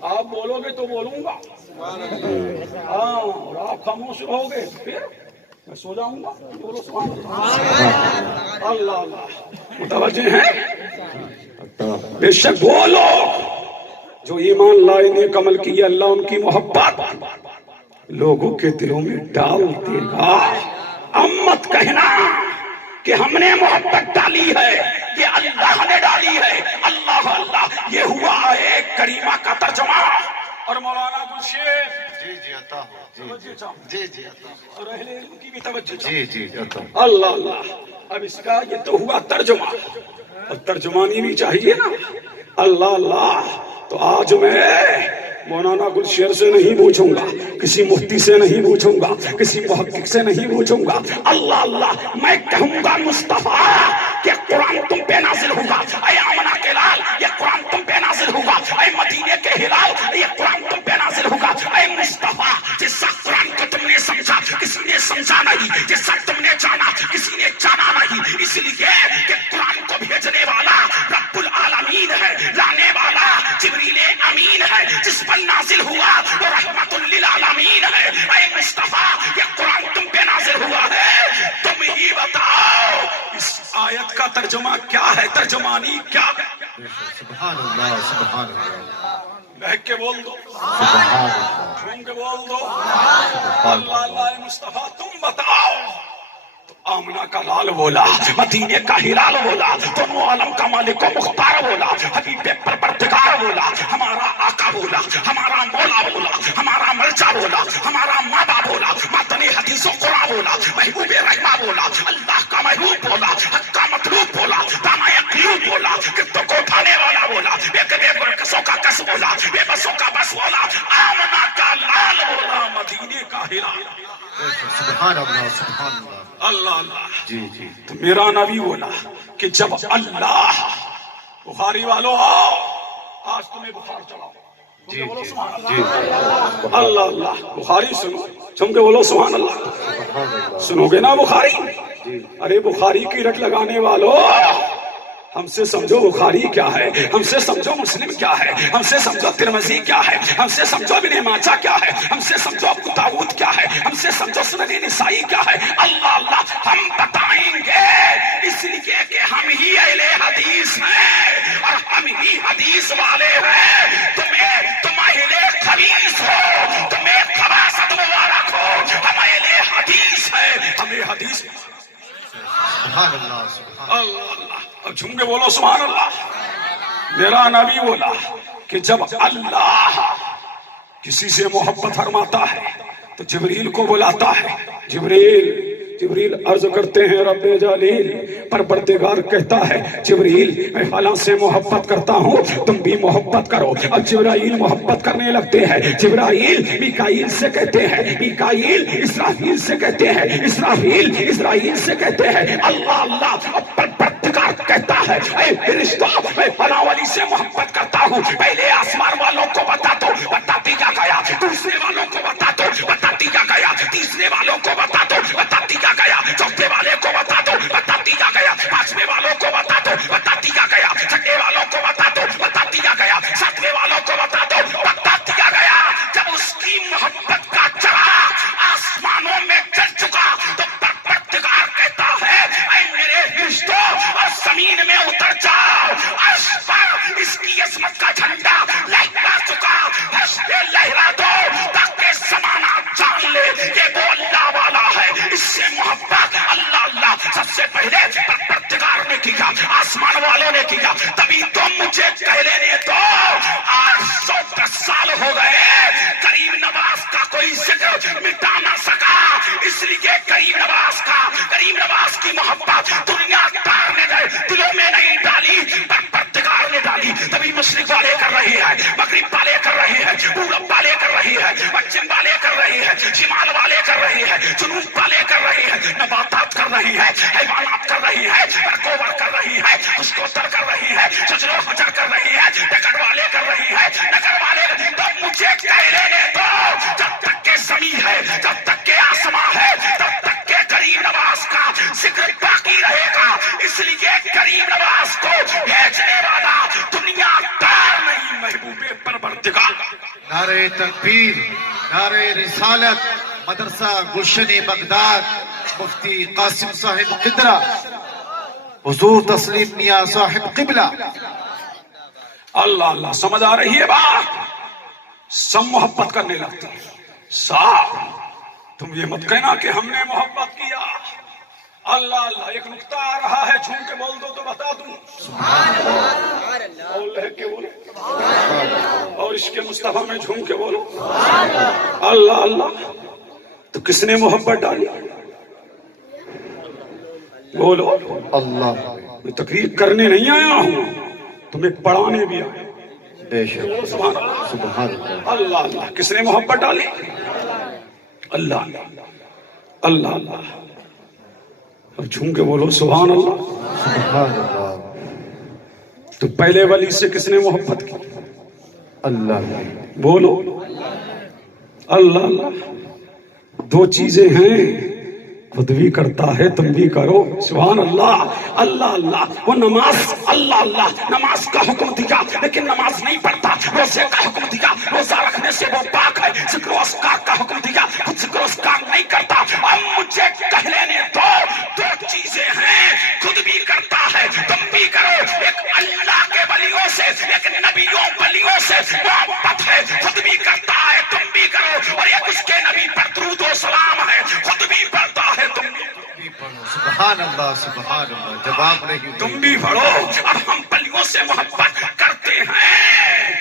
آپ بولو گے تو بولوں گا، ہاں، اور آپ خاموش رہو گے پھر میں سو جاؤں گا۔ بولو سبحان اللہ۔ اللہ اللہ، متوجہ ہیں؟ بے شک وہ لوگ جو ایمان لائے، نیک عمل کیے، اللہ ان کی محبت لوگوں کے دلوں میں ڈال دے گا۔ امت کہنا کہ ہم نے محبت ڈالی ہے، یہ اللہ نے ڈالی ہے۔ اللہ اللہ، یہ ہوا ایک کریمہ کا ترجمہ۔ اور مولانا گلشیر جی جی عطا ہو توجہ چاہوں جی جی عطا ہو اور اہل علم کی بھی توجہ چاہوں جی جی عطا ہو اللہ اللہ. اب اس کا یہ تو ہوا ترجمہ اور ترجمانی بھی چاہیے نا. اللہ اللہ. تو آج میں مولانا گلشیر سے نہیں پوچھوں گا, کسی مفتی سے نہیں پوچھوں گا, کسی محقق سے نہیں پوچھوں گا. اللہ اللہ, میں کہوں گا مصطفیٰ کہ قرآن تم پہ نازل ہوگا. اے آمنہ کے لال, یہ قرآن تم پہ نازل ہوگا. اے مدینے کے ہلال, یہ قرآن تم پہ نازل ہوگا. اے مصطفیٰ, جیسا قرآن کو تم نے سمجھا کسی نے سمجھا نہیں, جیسا تم نے جانا کسی نے جانا نہیں, اس لیے کہ قرآن کو بھیجنے والا رب العالمین ہے, لانے والا جبریل امین ہے, جس پر نازل ہوا وہ رحمت للعالمین ہے. اے مصطفیٰ, یہ قرآن تم پہ نازل ہوا ہے, تم ہی بتاؤ اس آیت کا ترجمہ کیا ہے, ترجمانی کیا ہے؟ سبحان اللہ سبحان اللہ بہک کے بول دو, سبحان اللہ جھوم کے بول دو. اللہ اللہ, اے مصطفیٰ تم بتاؤ. تو آمنہ کا لال بولا, مدینے کا ہلال بولا, دونوں عالم کا مالک و مختار بولا, حبیب پروردگار بولا, ہمارا آقا بولا, ہمارا مولا بولا, ہمارا مرجع بولا, ہمارا مابا بولا, ماتن حدیث و قرآن بولا, محبوب رحمہ بولا, اللہ کا محبوب بولا, حق کا مطلوب بولا, دامائے قلوب بولا, کتوں کو اٹھانے والا بولا, بے برکسوں کا کس بولا, بے بسوں کا بس بولا, آمنہ کا لال بولا, مدینے کا ہلال. سبحان اللہ سبحان اللہ اللہ اللہ. جی جی تو میرا نبی بولا کہ جب اللہ, بخاری والو آؤ, آج تمہیں بخار چلاؤ. جی بولو جی سبحان اللہ. جی اللہ اللہ. بخاری سنو, چم کے بولو سبحان اللہ. سنو گے نا بخاری؟ ارے بخاری کی رٹ لگانے والو, ہم سے سمجھو بخاری کیا ہے, ہم سے سمجھو مسلم کیا ہے, ہم سے سمجھو ترمذی کیا ہے, ہم سے سمجھو ابن ماجہ کیا ہے, ہم سے سمجھو ابو داؤد کیا ہے, ہم سے سمجھو سنن نسائی کیا ہے. اللہ اللہ, ہم بتائیں گے اس لیے کہ ہم ہی اہل حدیث ہیں اور ہم ہی حدیث والے ہیں. تم اہل خبیث ہو, تمہیں خباثت مبارک ہو, ہم اہل حدیث ہیں, ہمیں حدیث. سبحان اللہ سبحان اللہ اللہ. اب جھوم کے بولو سبحان اللہ. میرا نبی بولا کہ جب اللہ کسی سے محبت فرماتا ہے تو جبریل کو بلاتا ہے. جبریل عرض کرتے ہیں رب جلیل, پروردگار کہتا ہے جبریل میں فلاں سے محبت کرتا ہوں, تم بھی محبت کرو. اب جبرائیل محبت کرنے لگتے ہیں. جبرائیل میکائیل سے کہتے ہیں, میکائیل اسرافیل سے کہتے ہیں, اسرافیل اسرائیل سے کہتے ہیں. اللہ اللہ. اب پروردگار کہتا ہے اے فرشتوں, میں فلاں ولی سے محبت کرتا ہوں, پہلے آسمان والوں کو بتا دو, بتا دیا گیا. دوسرے والوں کو بتا دو, بتا دیا گیا. تیسرے والوں کو بتا دو, بتا دیا گیا. چوتھے والے کو بتا دو, بتا دیا گیا. پانچویں والوں کو بتا دو, بتا دیا گیا. چھٹے والوں کو بتا دو, بتا دیا گیا. ساتویں والوں کو بتا دو, بتا دیا گیا. جب اس کی محبت کا چراغ آسمانوں میں جل چکا تو پروردگار کہتا ہے اے میرے فرشتوں, اور زمین میں اتر جاؤ. عرش پر اس کی عظمت کا جھنڈا لہرا چکا, عرش پہ لہرا دو تاکہ زمانہ جان لے کہ وہ اللہ والا ہے. اس سے محبت اللہ اللہ سب سے پہلے پروردگار نے کیا, آسمان والوں نے کیا. تبھی تو مجھے کہہ لینے دو, 810 سال ہو گئے, کریم نواز کا کوئی ذکر مٹا نہ سکا. اس لیے کریم نواز کی محبت دنیا دار نے دلوں میں نہیں ڈالی, پروردگار نے ڈالی. تبھی مشرق والے کر رہے ہیں, مغرب والے کر رہے ہیں, پورب والے کر رہے ہیں, پچھم والے کر رہے ہیں, شمال والے کر رہے ہیں, جنوب والے کر رہے ہیں, نباتات کر رہی ہے, حیوانات کر رہی ہے, برکوبر کر رہی ہے, خشکوتر کر رہی ہے, شجر و حجر کر رہی ہے, ڈگر والے کر رہی ہے, نگر والے. تو مجھے کہہ لینے دو, جب تک کہ زمین ہے, جب تک کہ آسمان ہے, تب تک کہ کریم نواز کا ذکر باقی رہے گا. اس لیے کریم نواز کو بھیجنے والا دنیا دار نہیں, محبوب پروردگار. نعرہ تکبیر, نعرہ رسالت, مدرسہ گلشن بغداد, مفتی قاسم صاحب قدرہ, حضور تسلیم میاں صاحب قبلہ. اللہ اللہ. سمجھ آ رہی ہے بات؟ سب محبت کرنے لگتے ہیں. صاحب تم یہ مت کہنا کہ ہم نے محبت کیا. اللہ اللہ. ایک نقطہ آ رہا ہے, جھوم کے بول دو تو بتا دوں. اور لہک کے بولو, اور اور عشق مصطفیٰ میں جھوم کے بولو اللہ اللہ. تو کس نے محبت ڈالی؟ بولو اللہ. میں تقریر کرنے نہیں آیا ہوں، تمہیں پڑھانے بھی آیا. بے شک. سبحان اللہ سبحان اللہ. اللہ اللہ. کس نے محبت ڈالی؟ اللہ اللہ اللہ اللہ. اب جھوم کے بولو سبحان اللہ. سبحان اللہ. تو پہلے ولی سے کس نے محبت کی؟ اللہ. بولو اللہ اللہ. دو چیزیں ہیں، خود بھی کرتا ہے تم بھی کرو. سبحان اللہ اللہ اللہ. وہ نماز اللہ اللہ نماز کا حکم دیا لیکن نماز نہیں پڑھتا. روزے کا حکم دیا، روزہ رکھنے سے وہ پاک ہے. ذکر و اذکار کا حکم دیا، خود ذکر و اذکار نہیں کرتا. اب مجھے کہہ لینے دو. دو چیزیں ہیں، خود بھی کرتا ہے تم بھی کرو. ایک اللہ کے ولیوں سے، ایک نبیوں ولیوں سے محبت ہے، خود بھی کرتا ہے تم بھی کرو. اور ایک اس کے نبی پر درود و سلام ہے، خود بھی پڑھتا ہے تم بھی پڑھو. سبحان اللہ. سبحان اللہ. جواب نہیں. تم بھی پڑھو. اب ہم ولیوں سے محبت کرتے ہیں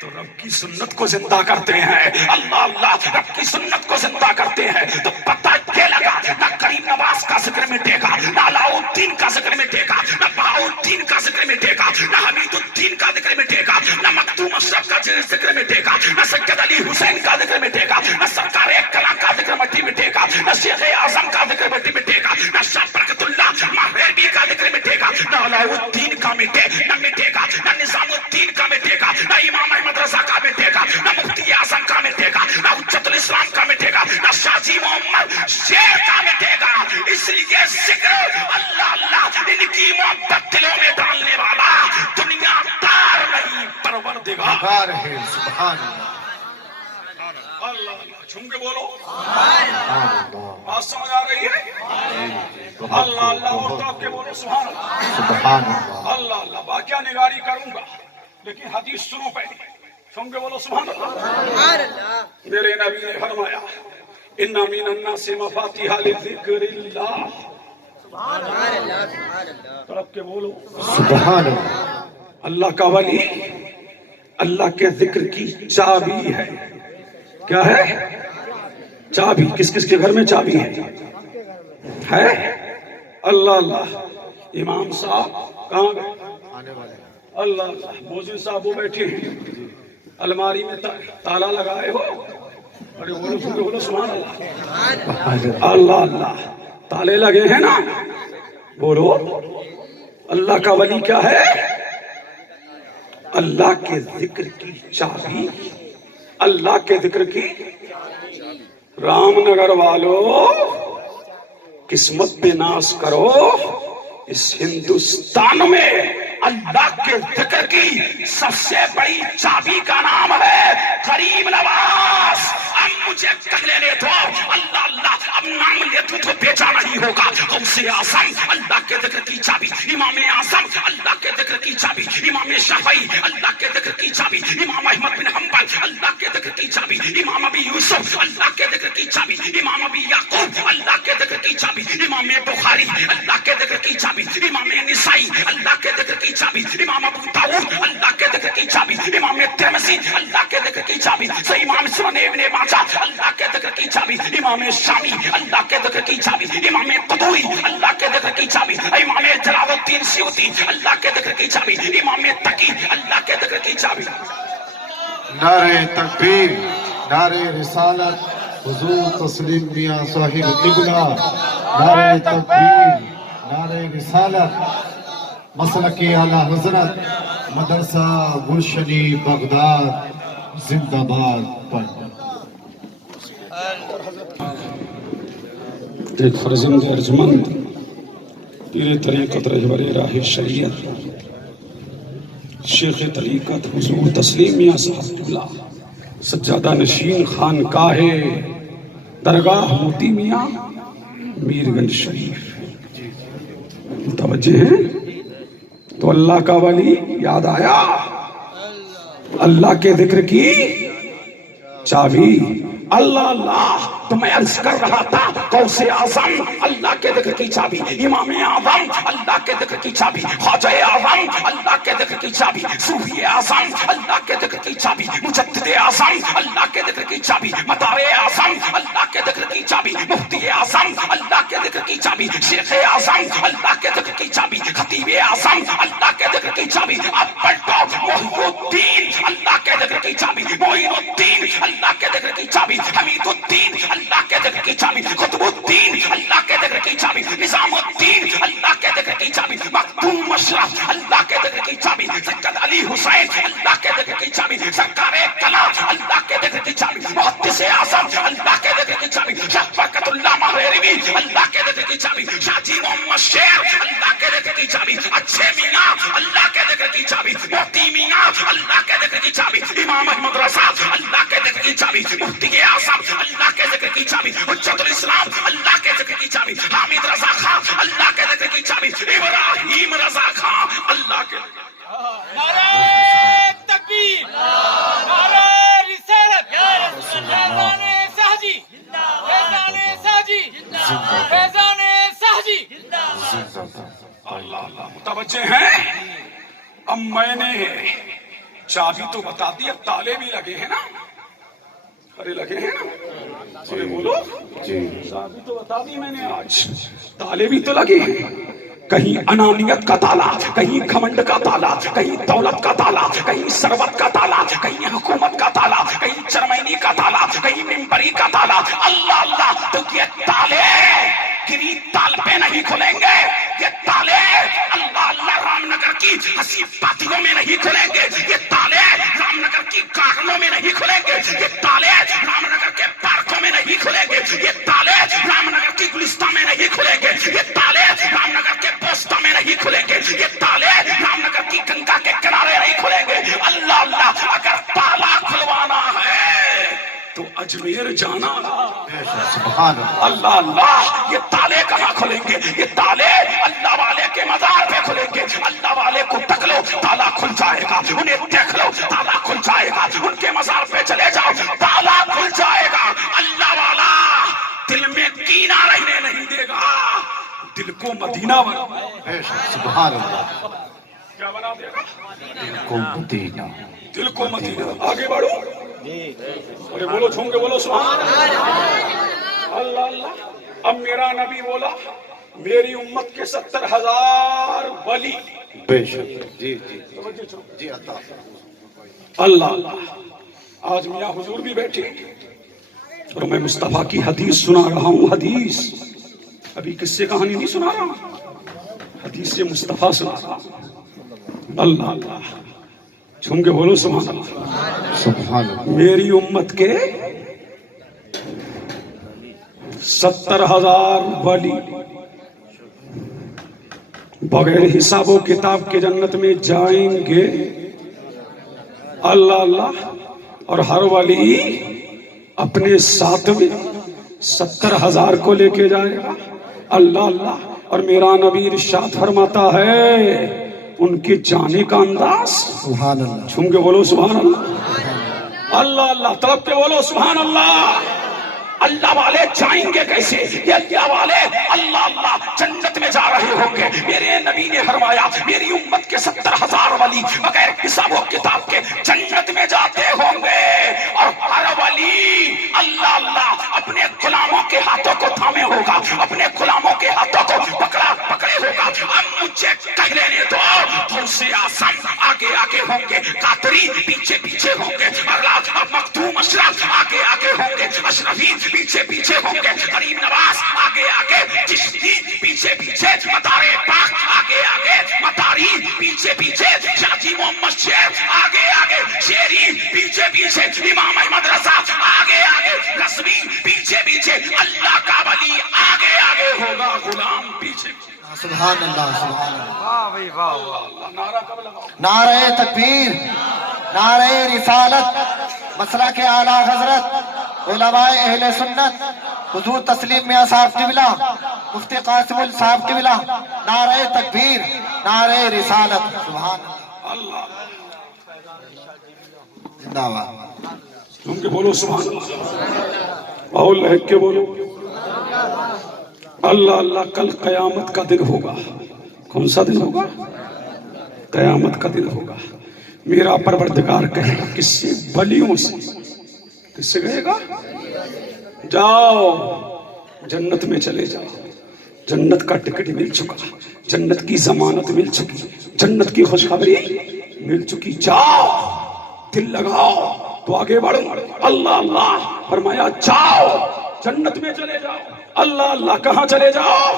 تو رب کی سنت کو زندہ کرتے ہیں. اللہ اللہ. رب کی سنت کو زندہ کرتے ہیں تو پتہ کیا لگا؟ نہ کریم نواز کا ذکر مٹے گا، نہ علاؤالدین کا ذکر مٹے گا، نہ بہاؤالدین کا ذکر مٹے گا، نہ حمید الدین کا ذکر مٹے گا، نہ مختوم اشرف کا ذکر مٹے گا، نہ سید علی حسین کا ذکر مٹے گا، نہ سرکار کلام کا ذکر مٹے گا، نہ شیخ اعظم کا ذکر مٹے گا، نہ شاہ برکت اللہ مغربی کا ذکر مٹے گا، نہ علاؤالدین کا مٹے گا، نہ نظام الدین کا مٹے گا، نہ امام احمد رضا کا مٹے گا، نہ مفتی اعظم کا مٹے گا، نہ حجت الاسلام کا مٹے گا، نہ شاہ جی محمد شیر کا مٹے گا. اس لیے ذکر اللہ اللہ ان کی محبت دلوں میں ڈالنے والا دنیا دار نہیں پروردگار ہے. سبحان اللہ. اللہ اللہ. جھوم کے بولو سبحان اللہ. بات سمجھ آ رہی ہے؟ اللہ اللہ. اور تو آپ کے بولو سبحان اللہ. سبحان اللہ. اللہ اللہ. واقعہ نگاری کروں گا لیکن حدیث سنو پہلے. سن کے بولو سبحان اللہ. میرے نبی نے فرمایا ان من الناس مفاتیح لذکر اللہ. طرف کے بولو سبحان اللہ. اللہ کا ولی اللہ کے ذکر کی چابی ہے. کیا ہے؟ چابی. کس کس کے گھر میں چابی ہے؟ اللہ اللہ. امام صاحب کہاں گئے؟ اللہ اللہ. موزن صاحب وہ بیٹھے ہیں الماری میں تالا لگائے ہو. ارے بولو سبحان اللہ. اللہ اللہ. تالے لگے ہیں نا. بولو اللہ کا ولی کیا ہے؟ اللہ کے ذکر کی چابی. اللہ کے ذکر کی. رام نگر والو قسمت پہ ناز کرو. اس ہندوستان میں اللہ کے ذکر کی سب سے بڑی چابی کا نام ہے کریم نواز. اب مجھے کہہ لینے دو. اللہ اللہ. اب نام لے تو بیچا نہیں ہوگا. غوث اعظم اللہ کے ذکر کی چابی، امام اعظم اللہ کے ذکر کی چابی، امام شافعی اللہ کے ذکر کی چابی، امام احمد بن حنبل اللہ کے ذکر کی چابی، امام ابی یوسف اللہ کے ذکر کی چابی، امام ابی یعقوب اللہ کے ذکر کی چابی، امام بخاری اللہ کے ذکر کی چابی، امام نسائی اللہ کے ذکر کی چابی، امام ابو داؤد اللہ کے ذکر کی چابی، امام ترمذی اللہ کے ذکر کی چابی، امام سنن ابن ماجہ اللہ کے ذکر کی چابی، امام شامی اللہ کے ذکر کی چابی، امام قدوی اللہ کے ذکر کی چابی، امام جلال الدین سیوطی اللہ کے ذکر کی چابی، امام تقی اللہ کے ذکر کی چابی. نعرہ تکبیر، نعرہ رسالت، حضور تسلیم میاں صاحب قبلہ. نعرہ تکبیر، نعرہ رسالت، مسلک اعلیٰ حضرت مدرسہ گلشنی بغداد زندہ باد. پڑھ. ایک فرزند ارجمند پیر طریقت رہبر راہ شریعت شیخ طریقت حضور تسلیم میاں صاحب اللہ سجادہ نشین خانقاہ درگاہ موتی میاں میرگنج شریف. متوجہ ہیں؟ تو اللہ کا ولی یاد آیا. اللہ کے ذکر کی چابی. اللہ اللہ. تو میں عرض کر رہا تھا غوث اعظم اللہ کے ذکر کی چابی، امام اعظم اللہ کے ذکر کی چابی، خواجہ اعظم اللہ کے ذکر کی چابی، صوفی اعظم اللہ کے ذکر کی چابی، مجدد اعظم اللہ کے ذکر کی چابی، مطار اعظم اللہ کے ذکر کی چابی، مفتی اعظم اللہ کے ذکر کی چابی، شیخ اعظم اللہ کے ذکر کی چابی، خطیب اعظم اللہ کے ذکر کی چابی، اب پلٹو محی الدین اللہ کے ذکر کی چابی، معین الدین اللہ کے ذکر کی چابی، حمید الدین اللہ کے ذکر کی چابی، قطب الدین اللہ کے ذکر کی چابی، نظام الدین اللہ کے ذکر کی چابی، مختوم اشرف اللہ کے ذکر کی چابی، سید علی حسین اللہ کے ذکر کی چابی، سرکار کلام اللہ کے ذکر کی چابی، محدث اعظم اللہ کے ذکر کی چابی، شاہ برکت اللہ مغربی اللہ کے ذکر کی چابی، شاہ جی محمد شیر اللہ کے ذکر کی چابی، اچھے میاں اللہ کے ذکر کی چابی، مفتی میاں اللہ کے ذکر کی چابی، امام احمد رضا اللہ کے ذکر کی چابی، مفتی اعظم اللہ کے ذکر کی چابی، حجت الاسلام اللہ کے ذکر کی چابی، حامد رضا خان اللہ کے ذکر کی چابی، ابراہیم رضا خان اللہ کے نعرہ تکبیر، نعرہ رسالت، فیضان سہجی، فیضان سہجی، فیضان سہجی۔ اللہ اللہ متوجہ ہیں؟ اب میں نے چابی تو بتا دی، اب تالے بھی لگے ہیں نا، ارے لگے ہیں نا، ارے بولو چابی تو بتا دی میں نے، آج تالے بھی تو لگے ہیں، کہیں انانیت کا تالا، کہیں گھمنڈ کا تالا، کہیں دولت کا تالا، کہیں ثروت کا تالا، کہیں حکومت کا تالا، کہیں چرمینی کا تالا، کہیں ممبری کا تالا۔ اللہ اللہ، تو یہ تالے گری تال پہ نہیں کھلیں گے، یہ تالے اللہ اللہ رام نگر کی ہنسی پاتیوں میں نہیں کھلیں گے، یہ تالے رام نگر کی گارڈنوں میں نہیں کھلیں گے، یہ تالے رام نگر کے پارکوں میں نہیں کھلیں گے، یہ تالے رام نگر کی گلستان میں نہیں کھلیں گے، یہ تالے رام نگر کے پوسٹا میں نہیں کھلیں گے، یہ تالے رام نگر کی گنگا کے کنارے نہیں کھلیں گے۔ اللہ اللہ، اگر تالا کھلوانا ہے تو اجمیر جانا۔ سبحان اللہ۔ اللہ اللہ، یہ تالے کہاں کھلیں گے؟ یہ تالے اللہ والے کے مزار پہ کھلیں گے۔ اللہ والے کو تک لو، تالا کھل جائے گا، انہیں دیکھ لو، تالا کھل جائے گا، ان کے مزار پہ چلے جاؤ، تالا کھل جائے گا۔ اللہ والا دل میں کینہ رہنے نہیں دے گا، دل کو مدینہ بنا۔ سبحان اللہ۔ کیا بنا دے گا؟ دل کو مدینہ، دل کو مدینہ۔ آگے بڑھو، ارے بولو، جھوم کے بولو سبحان اللہ۔ اللہ اللہ، اب میرا نبی بولا میری امت کے 70,000 ولی۔ بے شک، جی جی جی عطا۔ اللہ اللہ، آج میاں حضور بھی بیٹھے اور میں مصطفیٰ کی حدیث سنا رہا ہوں۔ حدیث، ابھی کس سے کہانی نہیں سنا رہا، حدیث سے مصطفیٰ سنا رہا ہوں۔ اللہ اللہ، جھوم کے بولو سبحان اللہ۔ سبحان اللہ۔ میری امت کے 70,000 ولی بغیر حساب و کتاب کے جنت میں جائیں گے۔ اللہ اللہ، اور ہر ولی اپنے ساتھ میں 70,000 کو لے کے جائے گا۔ اللہ اللہ، اور میرا نبی ارشاد فرماتا ہے ان کے جانے کا انداز، سبحان اللہ۔ جھوم کے بولو سبحان اللہ۔ اللہ اللہ، طرف کے بولو سبحان اللہ۔ اللہ والے جائیں گے کیسے؟ یہ اللہ والے اللہ اللہ جنت میں جا رہے ہوں گے۔ میرے نبی نے فرمایا میری امت کے 70,000 ولی بغیر حساب و کتاب کے جنت میں جاتے ہوں گے، اور ہر ولی اللہ اللہ اپنے غلاموں کے ہاتھوں کو تھامے ہوگا، اپنے غلاموں کے ہاتھوں کو پکڑے ہوگا۔ اب مجھے کہہ لینے دو، غوث اعظم آگے آگے ہوں گے، قادری پیچھے پیچھے ہوں گے، اور مختوم اشرف آگے آگے ہوں گے، اشرفی پیچھے پیچھے ہوں گے، غریب نواز آگے آگے، چشتی پیچھے پیچھے، مطار پاک آگے آگے، مطاری پیچھے پیچھے، شاہ جی محمد شیر آگے آگے، شیری پیچھے پیچھے، امام احمد رضا آگے آگے، رسمی پیچھے پیچھے، اللہ کا ولی آگے آگے ہوگا، غلام پیچھے۔ سبحان اللہ، سبحان اللہ۔ اللہ نعرہ کب لگاؤ؟ نعرہ تکبیر، نعرہ رسالت، مسلک اعلیٰ حضرت علماء اہل سنت حضور تسلیم میاں صاحب قبلہ، مفتی قاسم صاحب قبلہ، نعرہ تکبیر، نعرہ رسالت۔ سبحان اللہ، زندہ باد۔ تم کے بولو سبحان اللہ، اور لہک کے بولو اللہ اللہ۔ کل قیامت کا دن ہوگا، کون سا دن ہوگا؟ قیامت کا دن ہوگا، میرا پروردگار کہے گا کس سے؟ ولیوں سے۔ کس سے کہے گا؟ جاؤ جنت میں چلے جاؤ، جنت کا ٹکٹ مل چکا، جنت کی ضمانت مل چکی، جنت کی خوشخبری مل چکی، جاؤ دل لگاؤ تو آگے بڑھو۔ اللہ اللہ فرمایا جاؤ جنت میں چلے جاؤ۔ اللہ اللہ کہاں چلے جاؤ؟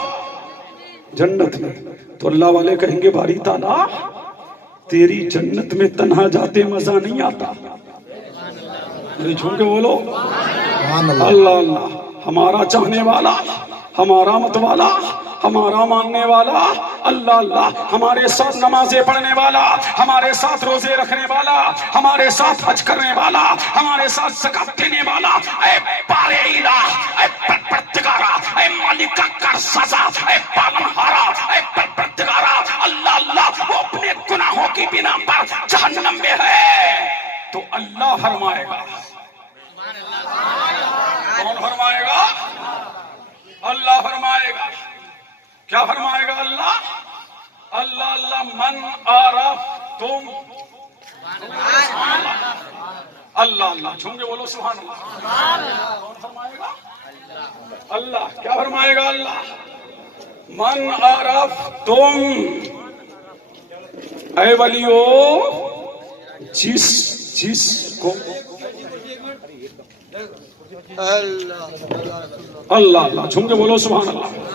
جنت میں۔ تو اللہ والے کہیں گے باری تعالیٰ تیری جنت میں تنہا جاتے مزہ نہیں آتا، جھوم کے بولو اللہ اللہ۔ ہمارا چاہنے والا، ہمارا مت والا، ہمارا ماننے والا، اللہ اللہ، ہمارے ساتھ نمازیں پڑھنے والا، ہمارے ساتھ روزے رکھنے والا، ہمارے ساتھ حج کرنے والا، ہمارے ساتھ زکات دینے والا، اے بارے الہ، اے پروردگارا، اے مالک کر سزا، اے پالنہارا، اے پروردگارا، اللہ اللہ، وہ اپنے گناہوں کی بنا پر جہنم میں ہے تو اللہ فرمائے گا۔ کون فرمائے گا؟ اللہ فرمائے گا۔ کیا فرمائے گا اللہ؟ اللہ اللہ من عرفتم، اللہ اللہ چھوڑ کے بولو سبحان اللہ۔ کون فرمائے گا؟ اللہ۔ کیا فرمائے گا اللہ؟ من عرفتم، اے ولیو جس کو اللہ اللہ چھوڑ کے بولو سبحان اللہ۔